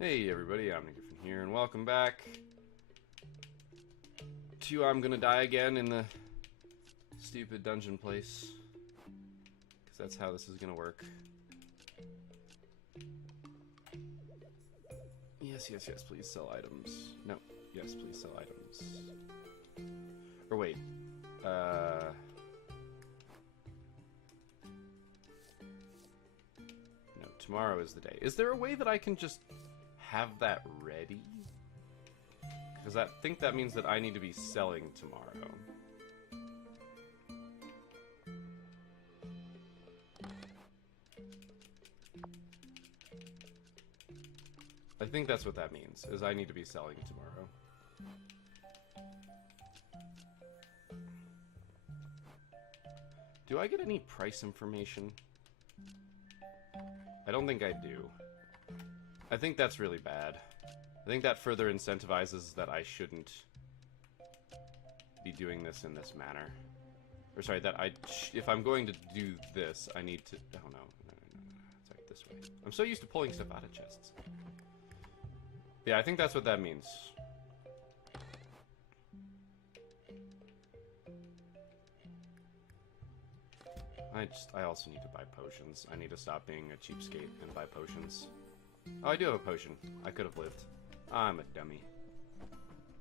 Hey everybody, I'm Griffin here, and welcome back to I'm Gonna Die Again in the stupid dungeon place. Because that's how this is gonna work. Yes, yes, yes, please sell items. No, yes, please sell items. Or wait, no, tomorrow is the day. Is there a way that I can just have that ready? Because I think that means that I need to be selling tomorrow. I think that's what that means, is I need to be selling tomorrow. Do I get any price information? I don't think I do. I think that's really bad. I think that further incentivizes that I shouldn't be doing this in this manner. Or sorry, that if I'm going to do this, I need to... Oh, no. It's like this way. I'm so used to pulling stuff out of chests. Yeah, I think that's what that means. I also need to buy potions. I need to stop being a cheapskate and buy potions. Oh, I do have a potion. I could have lived. I'm a dummy.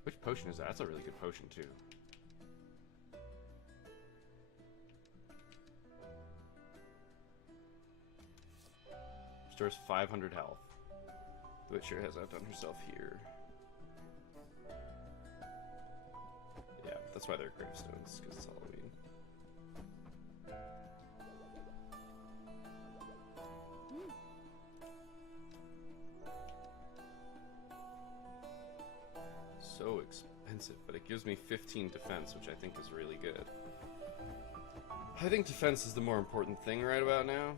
Which potion is that? That's a really good potion, too. Restores 500 health. The Witcher has outdone herself here. Yeah, that's why they're gravestones, because it's Halloween. So expensive, but it gives me 15 defense, which I think is really good. I think defense is the more important thing right about now.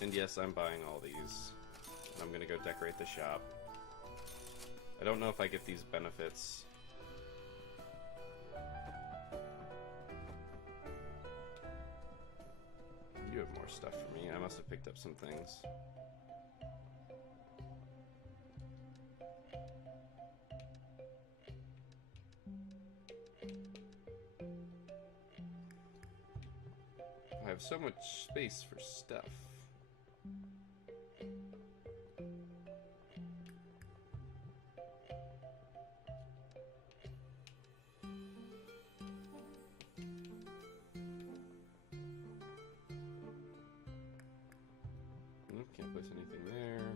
And yes, I'm buying all these. I'm gonna go decorate the shop. I don't know if I get these benefits. You have more stuff for me. I must have picked up some things. I have so much space for stuff. Can't place anything there.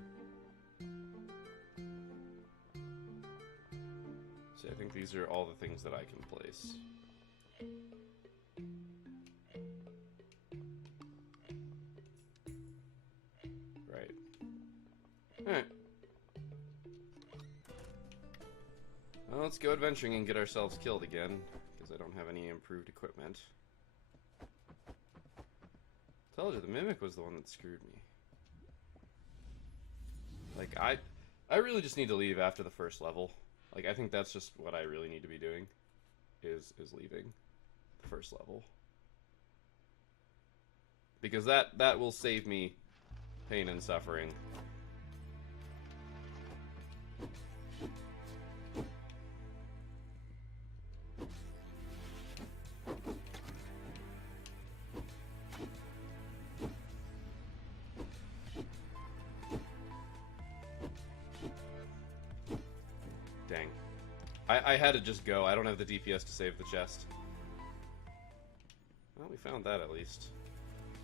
See, I think these are all the things that I can place. Right. Alright. Well, let's go adventuring and get ourselves killed again, because I don't have any improved equipment. Told you, the Mimic was the one that screwed me. Like, I really just need to leave after the first level. Like, I think that's just what I really need to be doing, is leaving the first level. Because that will save me pain and suffering. Dang. I had to just go. I don't have the DPS to save the chest. Well, we found that at least.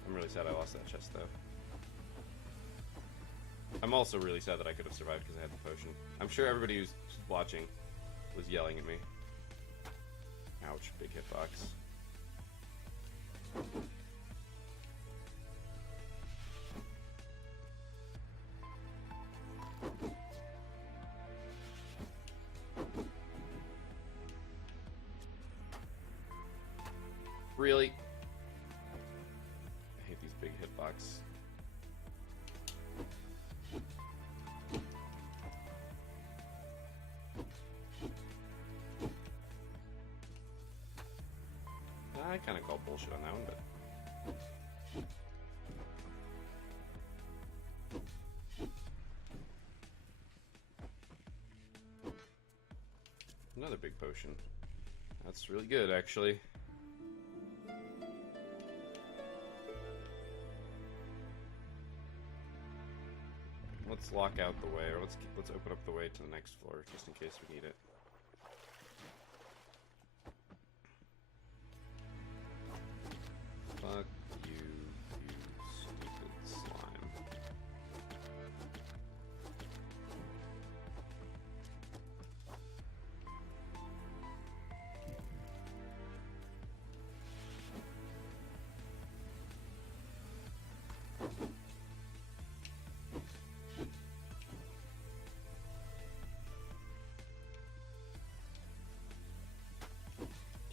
I'm really sad I lost that chest, though. I'm also really sad that I could have survived because I had the potion. I'm sure everybody who's watching was yelling at me. Ouch, big hitbox. Really? I hate these big hitbox. kind of call bullshit on that one, but... Another big potion. That's really good, actually. Let's lock out the way, or let's open up the way to the next floor, just in case we need it. Fuck you, you stupid slime.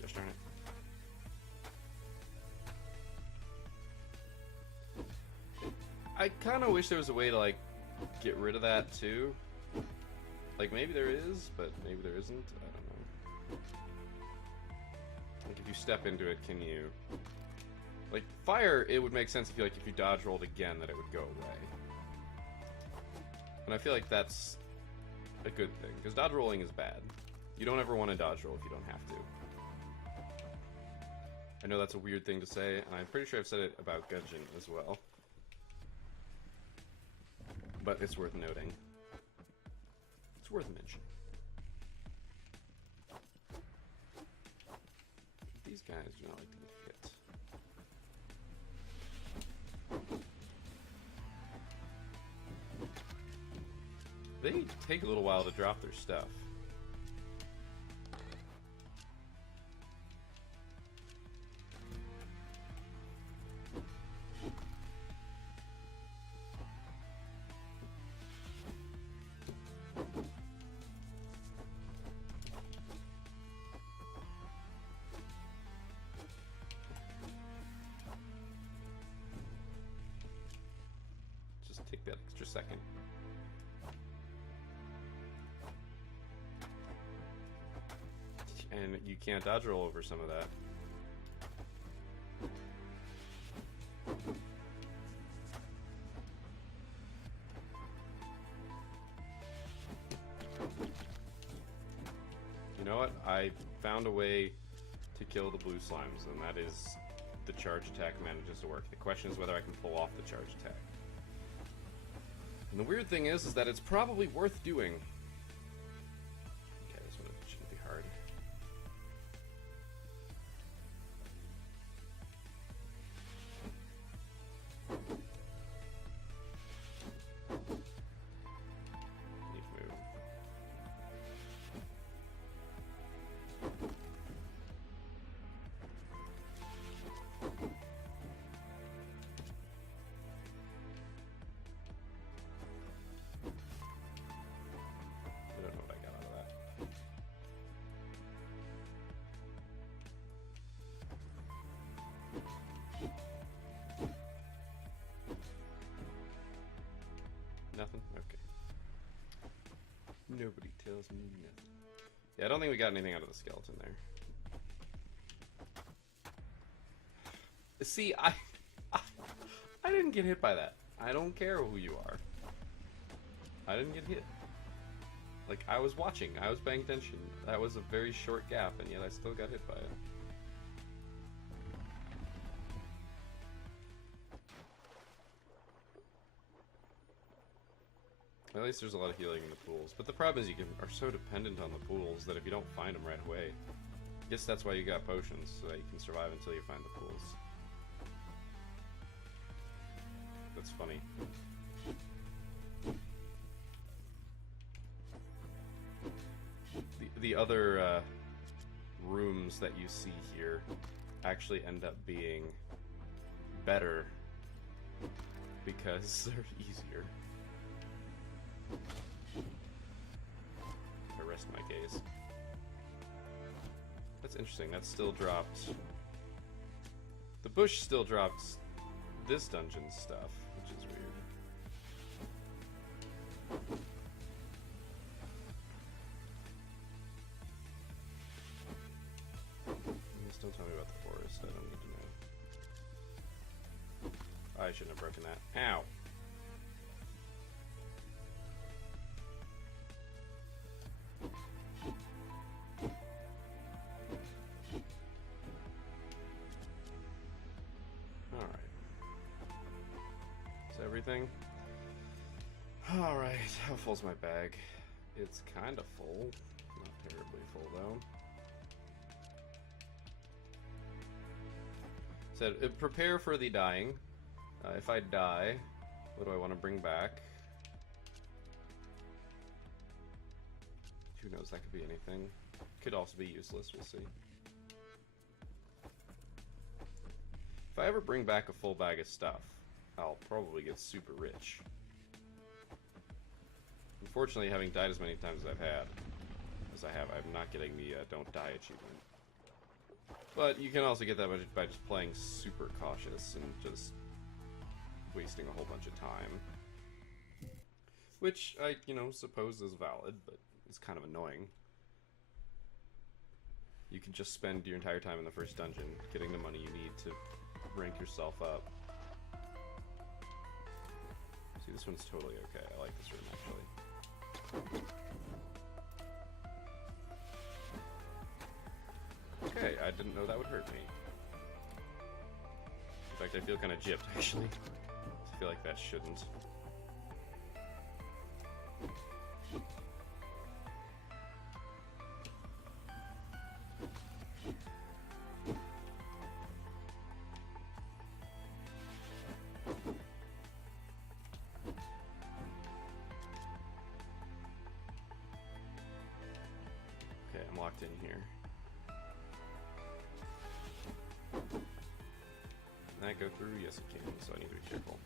Gosh darn it. I kind of wish there was a way to, like, get rid of that, too. Like, maybe there is, but maybe there isn't. I don't know. Like, if you step into it, can you... Like, fire, it would make sense if you dodge rolled again, that it would go away. And I feel like that's a good thing, because dodge rolling is bad. You don't ever want to dodge roll if you don't have to. I know that's a weird thing to say, and I'm pretty sure I've said it about Gudgeon as well. But it's worth noting. It's worth mentioning. These guys do not like to get hit. They take a little while to drop their stuff. Take that extra second. And you can't dodge roll over some of that. You know what? I found a way to kill the blue slimes, and that is the charge attack manages to work. The question is whether I can pull off the charge attack. And the weird thing is that it's probably worth doing. Okay, this one shouldn't be hard. Need to move. Nothing? Okay. Nobody tells me nothing. Yeah, I don't think we got anything out of the skeleton there. See, I didn't get hit by that. I don't care who you are. I didn't get hit. Like, I was watching. I was paying attention. That was a very short gap, and yet I still got hit by it. At least there's a lot of healing in the pools. But the problem is you are so dependent on the pools that if you don't find them right away... I guess that's why you got potions, so that you can survive until you find the pools. That's funny. The other rooms that you see here actually end up being better because they're easier. I rest my case. That's interesting. That still dropped. The bush still dropped this dungeon stuff, which is weird. Just don't tell me about the forest. I don't probably shouldn't have broken that. Ow. Everything. Alright, how full's my bag? It's kind of full. Not terribly full, though. Said, prepare for the dying. If I die, what do I want to bring back? Who knows, that could be anything. Could also be useless, we'll see. If I ever bring back a full bag of stuff, I'll probably get super rich. Unfortunately, having died as many times as I have, I'm not getting the Don't Die achievement. But you can also get that by just playing super cautious and just wasting a whole bunch of time. Which I, suppose is valid, but it's kind of annoying. You can just spend your entire time in the first dungeon getting the money you need to rank yourself up. See, this one's totally okay. I like this room, actually. Okay, I didn't know that would hurt me. In fact, I feel kind of gypped, actually. I feel like that shouldn't. Okay, I'm locked in here. Can that go through? Yes, it can, so I need to be careful.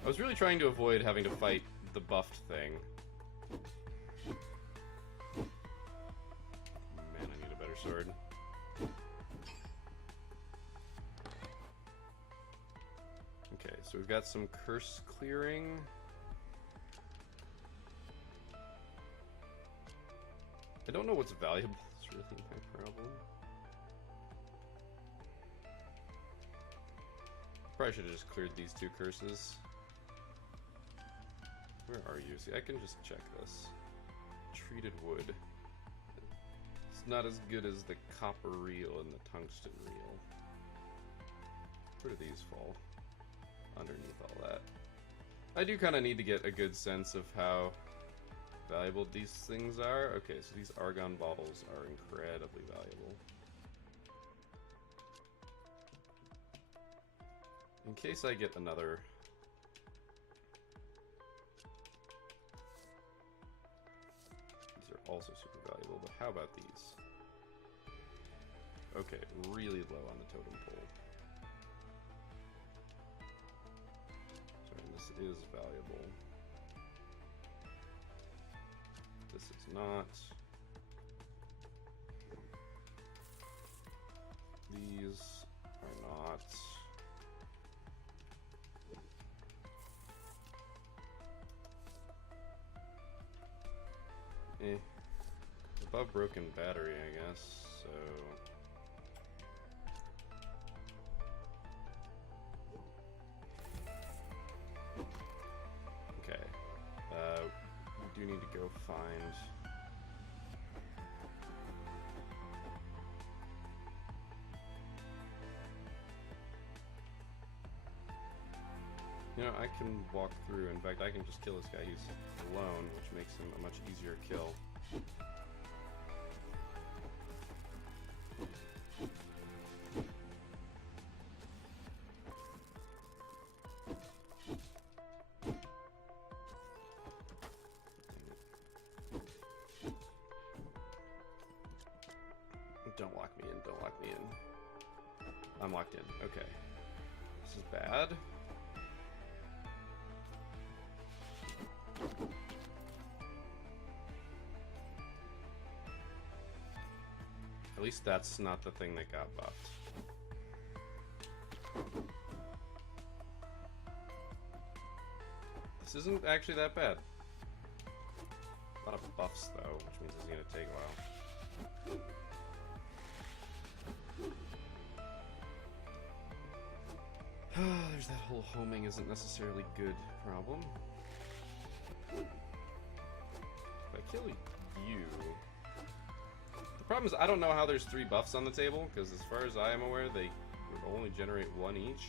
I was really trying to avoid having to fight the buffed thing. Man, I need a better sword. Okay, so we've got some curse clearing. I don't know what's valuable. It's really my problem. Probably should have just cleared these two curses. Where are you? See, I can just check this. Treated wood. It's not as good as the copper reel and the tungsten reel. Where do these fall? Underneath all that. I do kind of need to get a good sense of how valuable these things are. Okay, so these argon bottles are incredibly valuable. In case I get another... These are also super valuable, but how about these? Okay, really low on the totem pole. Sorry, this is valuable. This is not. These are not. Above broken battery, I guess, so... Okay. We do need to go find... You know, I can walk through. In fact, I can just kill this guy. He's alone, which makes him a much easier kill. Don't lock me in, don't lock me in. I'm locked in. Okay. This is bad. At least that's not the thing that got buffed. This isn't actually that bad. A lot of buffs, though, which means it's going to take a while. There's that whole homing isn't necessarily good problem. If I kill you... The problem is I don't know how there's 3 buffs on the table, because as far as I am aware, they would only generate 1 each.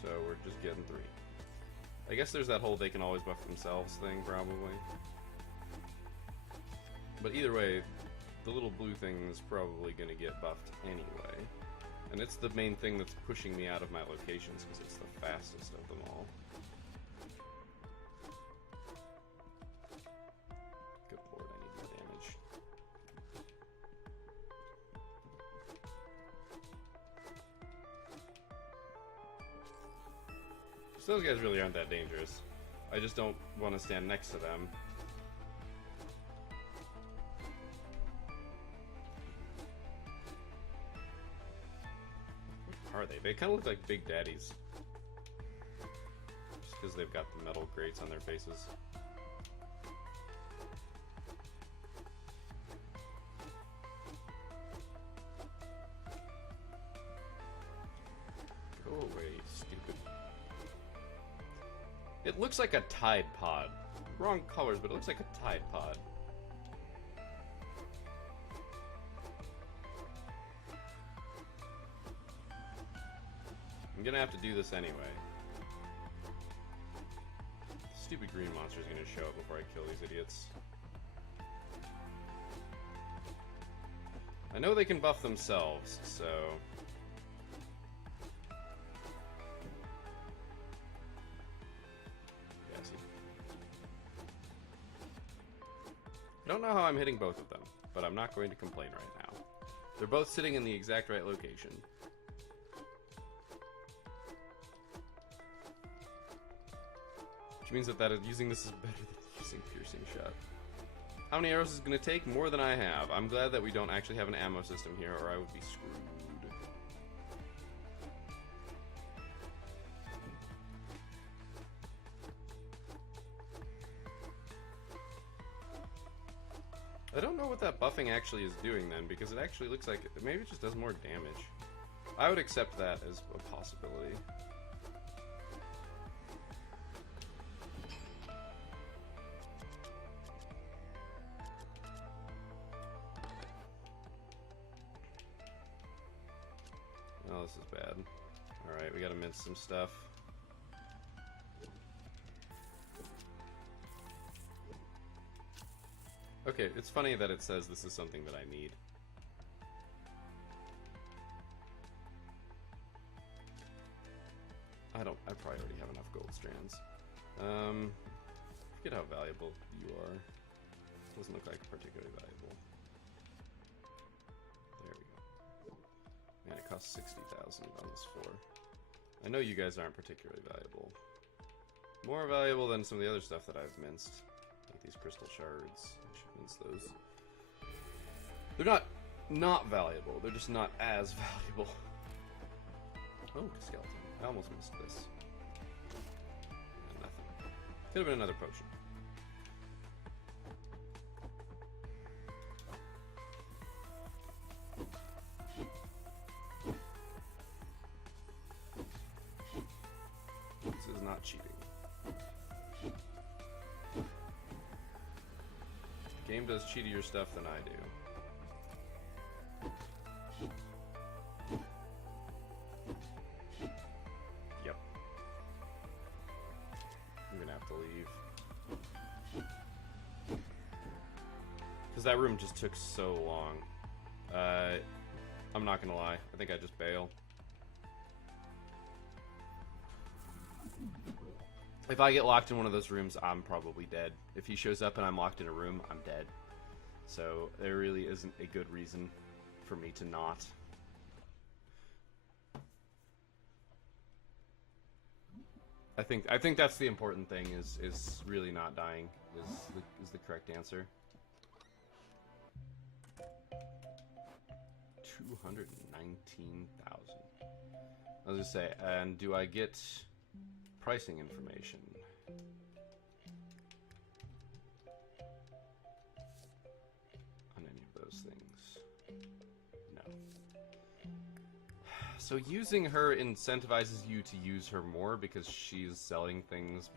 So we're just getting 3. I guess there's that whole they can always buff themselves thing, probably. But either way, the little blue thing is probably going to get buffed anyway. And it's the main thing that's pushing me out of my locations, because it's the fastest of them all. Good lord, I need more damage. So those guys really aren't that dangerous. I just don't want to stand next to them. What are they? They kind of look like Big Daddies. Just because they've got the metal grates on their faces. Go away, stupid. It looks like a Tide Pod. Wrong colors, but it looks like a Tide Pod. I'm gonna have to do this anyway. The stupid green monster is gonna show up before I kill these idiots. I know they can buff themselves, so... I don't know how I'm hitting both of them, but I'm not going to complain right now. They're both sitting in the exact right location. Which means that using this is better than using Piercing Shot. How many arrows is it going to take? More than I have. I'm glad that we don't actually have an ammo system here, or I would be screwed. I don't know what that buffing actually is doing then, because it actually looks like maybe it just does more damage. I would accept that as a possibility. Oh, this is bad. Alright, we gotta mince some stuff. Okay, it's funny that it says this is something that I need. I probably already have enough gold strands. Forget how valuable you are. Doesn't look like particularly valuable. There we go. Man, it costs 60,000 on this floor. I know you guys aren't particularly valuable. More valuable than some of the other stuff that I've minced. Like these crystal shards. Those. They're not valuable, they're just not as valuable. Oh, skeleton. I almost missed this. Nothing. Could have been another potion. This is not cheating. Game does cheatier stuff than I do. Yep. I'm gonna have to leave. Because that room just took so long. I'm not gonna lie. I think I just bail. If I get locked in one of those rooms, I'm probably dead. If he shows up and I'm locked in a room, I'm dead. So there really isn't a good reason for me to not. I think that's the important thing, is really not dying is the correct answer. 219,000. I was gonna say, and do I get pricing information? On any of those things? No. So using her incentivizes you to use her more because she's selling things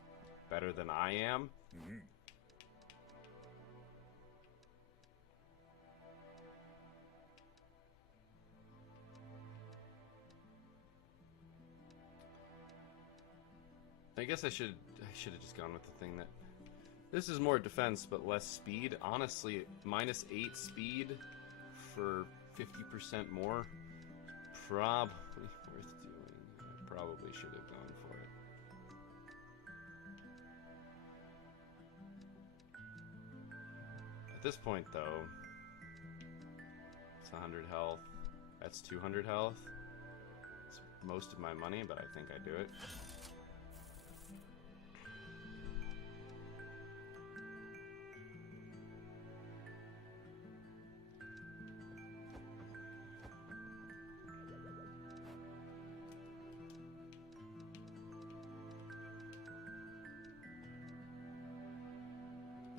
better than I am. Mm-hmm. I guess I should have just gone with the thing that... This is more defense, but less speed. Honestly, -8 speed for 50% more. Probably worth doing. I probably should have gone for it. At this point, though, it's 100 health. That's 200 health. It's most of my money, but I think I do it.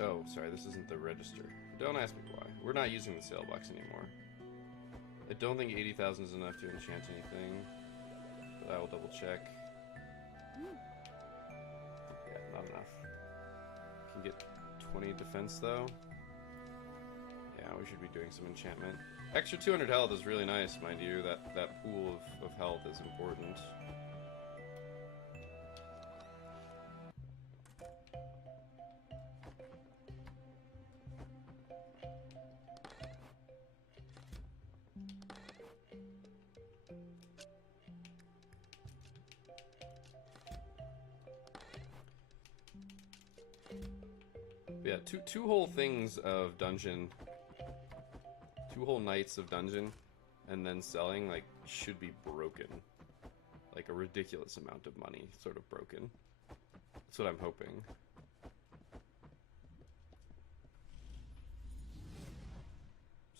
Oh, sorry, this isn't the register. Don't ask me why. We're not using the sale box anymore. I don't think 80,000 is enough to enchant anything, but I will double check. Yeah, not enough. Can get 20 defense though. Yeah, we should be doing some enchantment. Extra 200 health is really nice, mind you. That pool of health is important. Yeah, two whole things of dungeon, 2 whole nights of dungeon, and then selling, like, should be broken. Like, a ridiculous amount of money, sort of broken. That's what I'm hoping.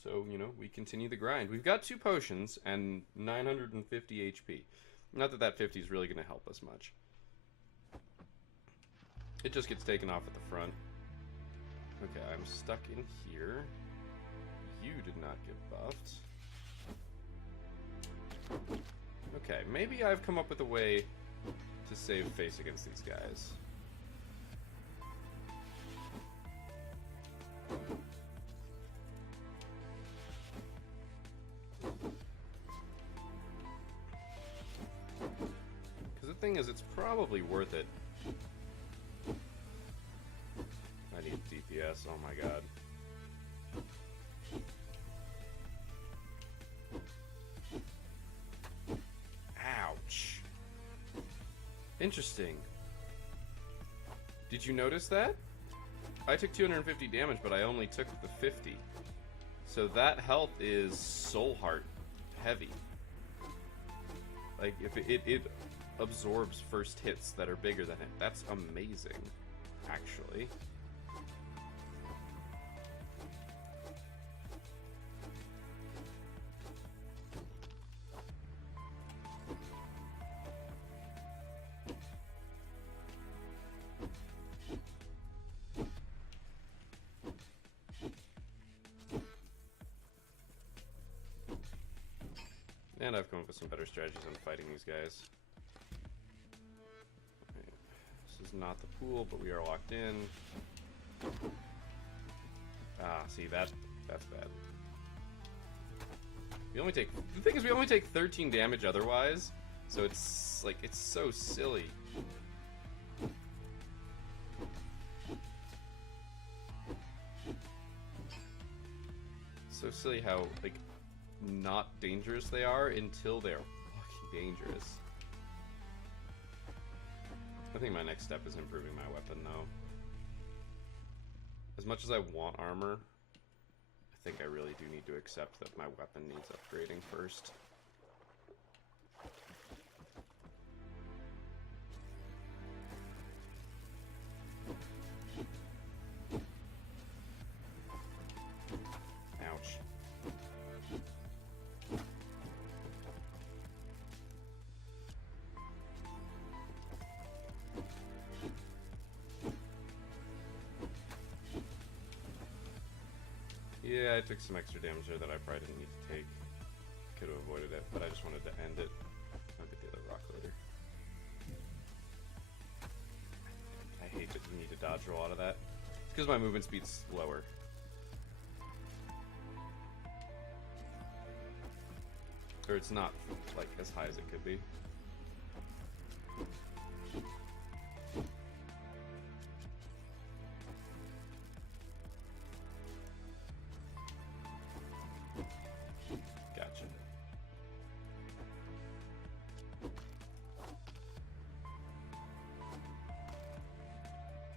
So, you know, we continue the grind. We've got 2 potions and 950 HP. Not that 50 is really going to help us much. It just gets taken off at the front. Okay, I'm stuck in here. You did not get buffed. Okay, maybe I've come up with a way to save face against these guys. Because the thing is, it's probably worth it. I need DPS, oh my god. Ouch. Interesting. Did you notice that? I took 250 damage, but I only took the 50. So that health is soul heart heavy. Like, if it absorbs first hits that are bigger than it. That's amazing, actually. And I've come up with some better strategies on fighting these guys. Okay. This is not the pool, but we are locked in. Ah, see, that's bad. We only take... The thing is, we only take 13 damage otherwise, so it's, like, it's so silly. So silly how, like, not dangerous they are until they're fucking dangerous. I think my next step is improving my weapon, though. As much as I want armor, I think I really do need to accept that my weapon needs upgrading first. Ouch. Yeah, I took some extra damage there that I probably didn't need to take. Could have avoided it, but I just wanted to end it. I'll get the other rock later. I hate that you need to dodge roll out of that. It's because my movement speed's lower. Or it's not, like, as high as it could be. Gotcha.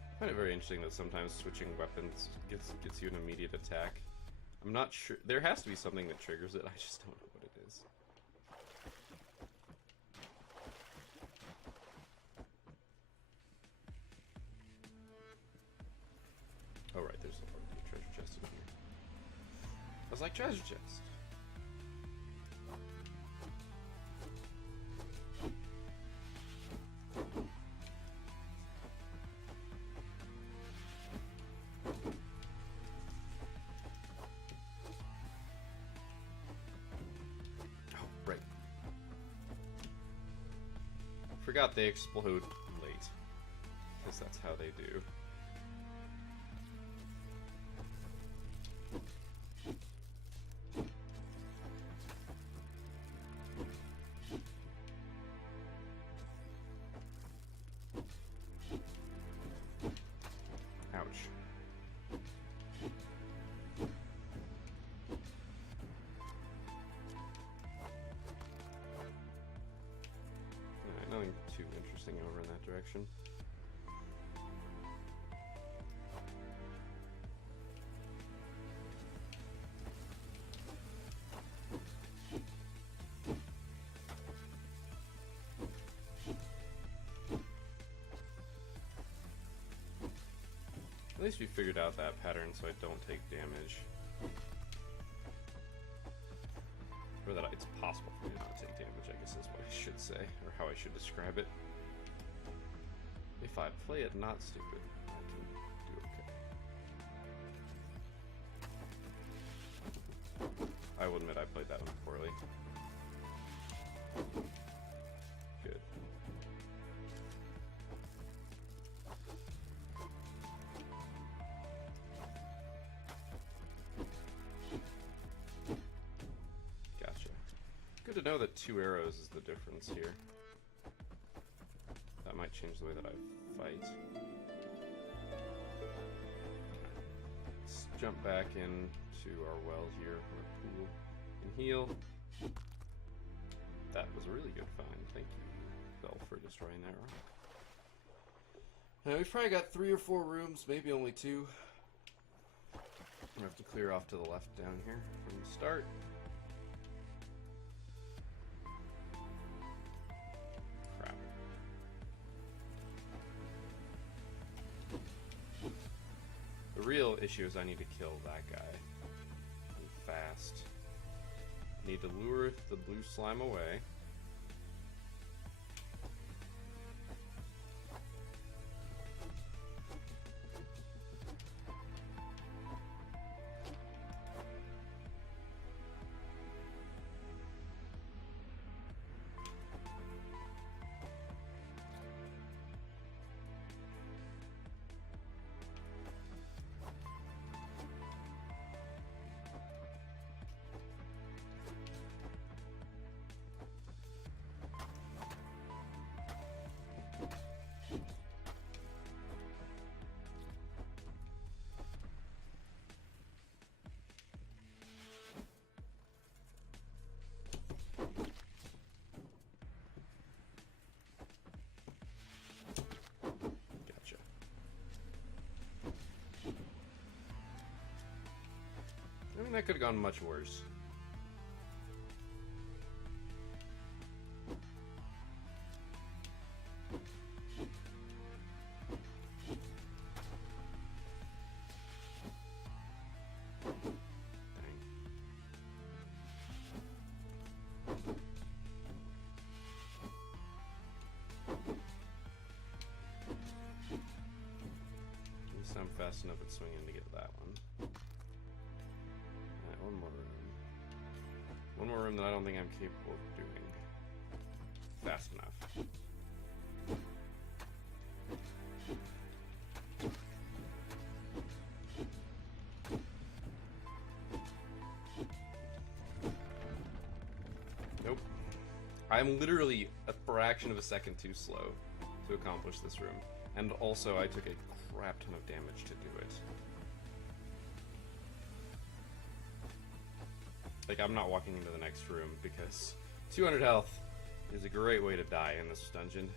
I find it very interesting that sometimes switching weapons gets you an immediate attack. I'm not sure. There has to be something that triggers it. I just don't know what it is. Oh, right, there's a treasure chest in here. I was like, treasure chest. Oh, right. Forgot they explode late. Because that's how they do. Ouch. Alright, nothing too interesting over in that direction. At least we figured out that pattern so I don't take damage. Or that it's possible for me to not take damage, I guess is what I should say, or how I should describe it. If I play it not stupid, I can do okay. I will admit I played that one poorly. Good. Good to know that 2 arrows is the difference here. That might change the way that I fight. Let's jump back into our well here, our pool, and heal. That was a really good find. Thank you, Bell, for destroying that rock. Now we've probably got 3 or 4 rooms, maybe only 2. We have to clear off to the left down here from the start. The real issue is I need to kill that guy. And fast. Need to lure the blue slime away. I mean, that could have gone much worse. At least I'm fast enough at swinging to get that one. One more room. One more room that I don't think I'm capable of doing fast enough. Nope. I'm literally a fraction of a second too slow to accomplish this room. And also, I took a crap ton of damage to do it. Like, I'm not walking into the next room because 200 health is a great way to die in this dungeon.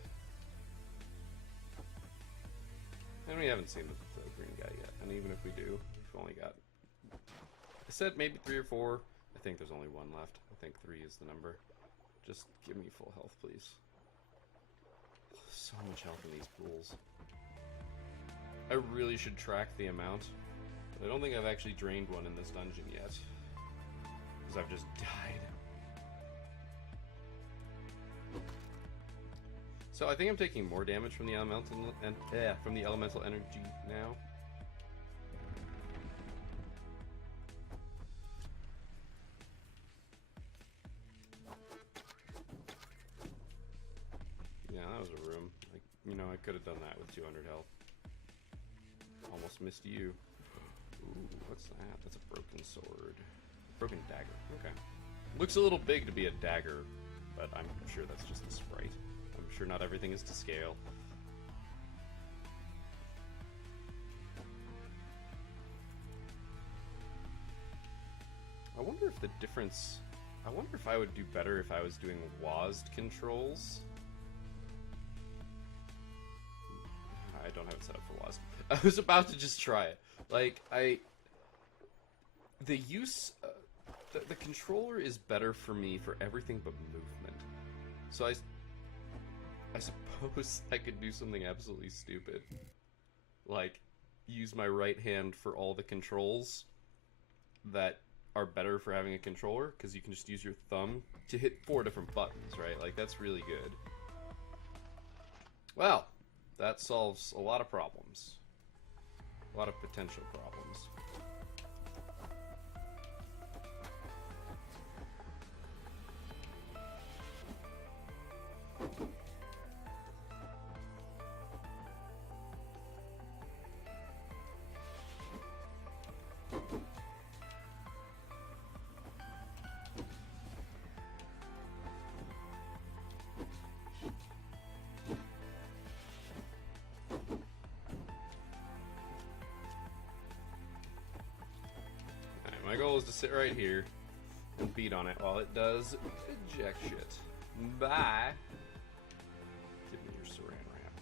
And we haven't seen the green guy yet. And even if we do, we've only got... I said maybe 3 or 4. I think there's only 1 left. I think 3 is the number. Just give me full health, please. So much health in these pools. I really should track the amount. But I don't think I've actually drained one in this dungeon yet. Because I've just died. So I think I'm taking more damage from the elemental energy now. Yeah, that was a room. Like, you know, I could have done that with 200 health. Almost missed you. Ooh, what's that? That's a broken sword. Broken dagger. Okay. Looks a little big to be a dagger, but I'm sure that's just a sprite. I'm sure not everything is to scale. I wonder if the difference... I wonder if I would do better if I was doing WASD controls. I don't have it set up for WASD. I was about to just try it. Like, the use... the controller is better for me for everything but movement. So I suppose I could do something absolutely stupid. Like, use my right hand for all the controls that are better for having a controller, because you can just use your thumb to hit 4 different buttons, right? Like, that's really good. Well, that solves a lot of problems. A lot of potential problems. My goal is to sit right here and beat on it while it does eject shit. Bye. Give me your saran wrap.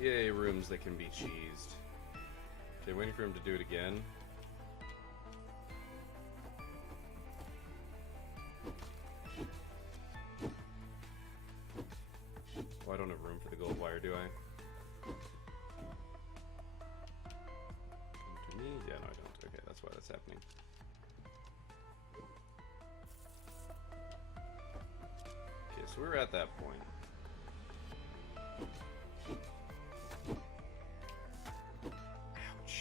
Yay, rooms that can be cheesed. Okay, waiting for him to do it again. Oh, I don't have room for the gold wire, do I? Come to me? Yeah, no, I don't. Okay, that's why that's happening. Okay, so we're at that point. Ouch.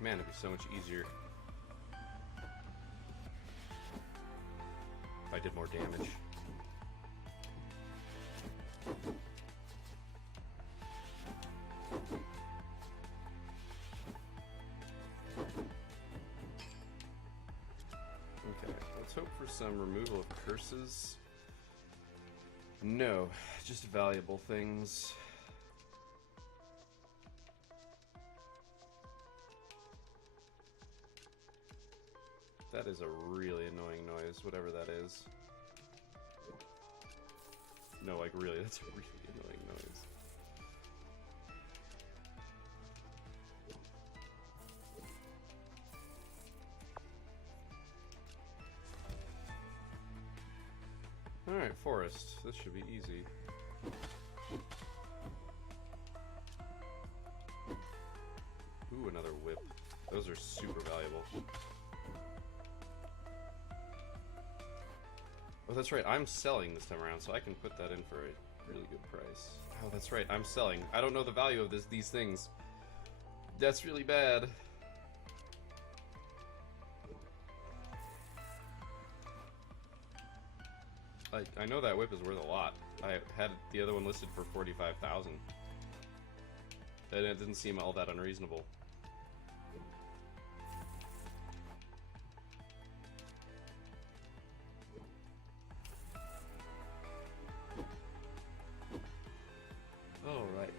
Man, it'd be so much easier if I did more damage. Okay, let's hope for some removal of curses. No, just valuable things. That is a really annoying noise, whatever that is. No, like really, that's a really annoying noise. Alright, forest. This should be easy. Ooh, another whip. Those are super valuable. Oh, that's right. I'm selling this time around, so I can put that in for a really good price. Oh, that's right. I'm selling. I don't know the value of these things. That's really bad. I know that whip is worth a lot. I had the other one listed for 45,000. And it didn't seem all that unreasonable. Alright.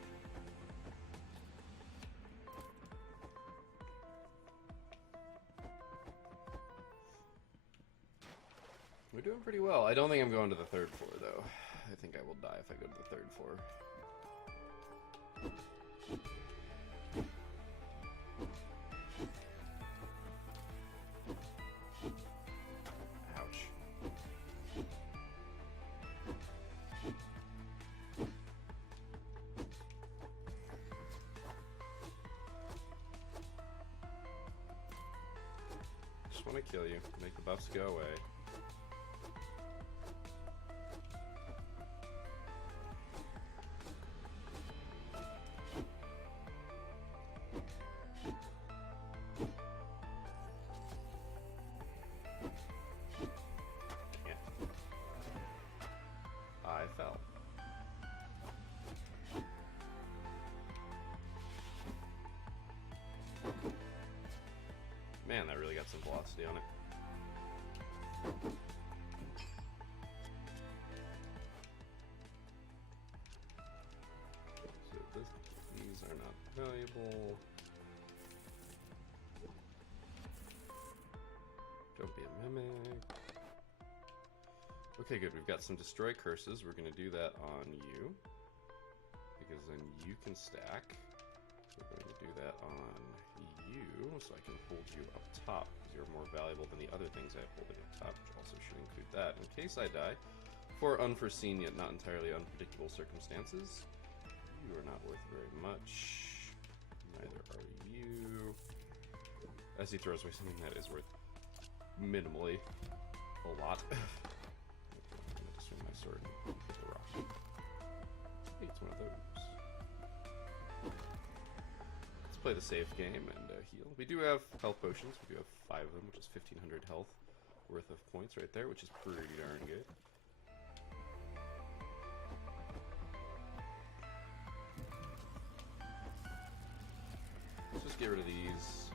We're doing pretty well. I don't think I'm going to the third floor, though. I think I will die if I go to the third floor. Ouch. Just want to kill you. Make the buffs go away. I fell. Man, that really got some velocity on it. So these are not valuable. Don't be a mimic. Okay, good. We've got some destroy curses. We're going to do that on you, because then you can stack. We're going to do that on you, so I can hold you up top, because you're more valuable than the other things I have holding up top, which also should include that. In case I die, for unforeseen yet not entirely unpredictable circumstances, you are not worth very much. Neither are you. As he throws away something that is worth minimally a lot. My sword and hit the rock. Hey, it's one of those. Let's play the safe game and heal. We do have health potions. We do have 5 of them, which is 1,500 health worth of points right there, which is pretty darn good. Let's just get rid of these.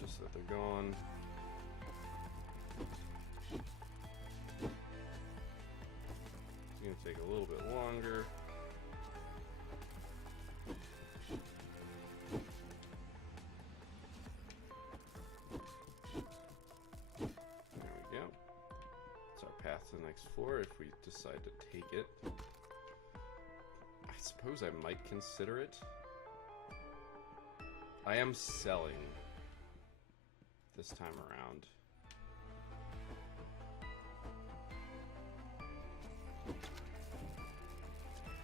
Just so that they're gone. It's gonna take a little bit longer. There we go. It's our path to the next floor if we decide to take it. I suppose I might consider it. I am selling this time around.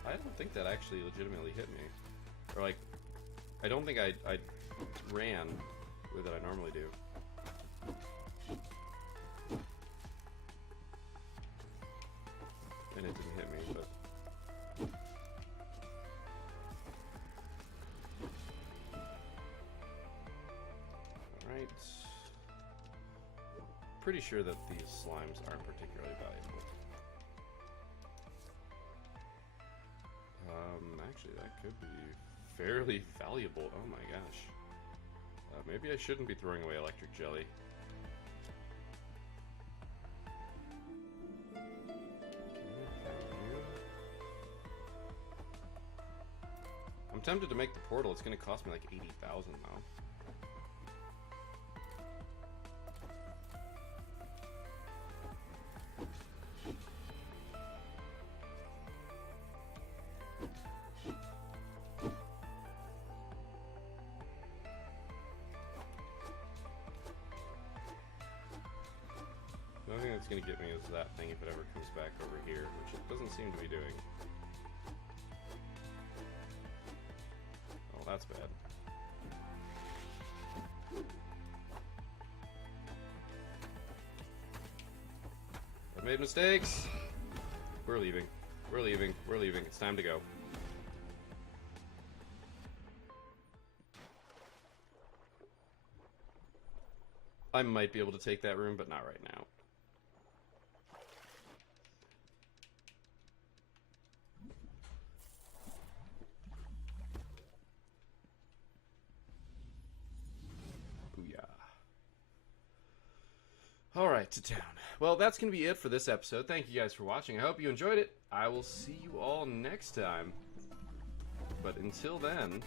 I don't think that actually legitimately hit me. Or like, I don't think I ran with it I normally do. And it didn't hit me, but... Alright. Pretty sure that these slimes aren't particularly valuable. Actually, that could be fairly valuable. Oh my gosh. Maybe I shouldn't be throwing away electric jelly. I'm tempted to make the portal. It's going to cost me like 80,000 though. The only thing that's going to get me is that thing if it ever comes back over here, which it doesn't seem to be doing. that's bad. I've made mistakes. We're leaving. We're leaving. We're leaving. It's time to go. I might be able to take that room, but not right now. Booyah. Alright, to town. Well, that's going to be it for this episode. Thank you guys for watching. I hope you enjoyed it. I will see you all next time. But until then...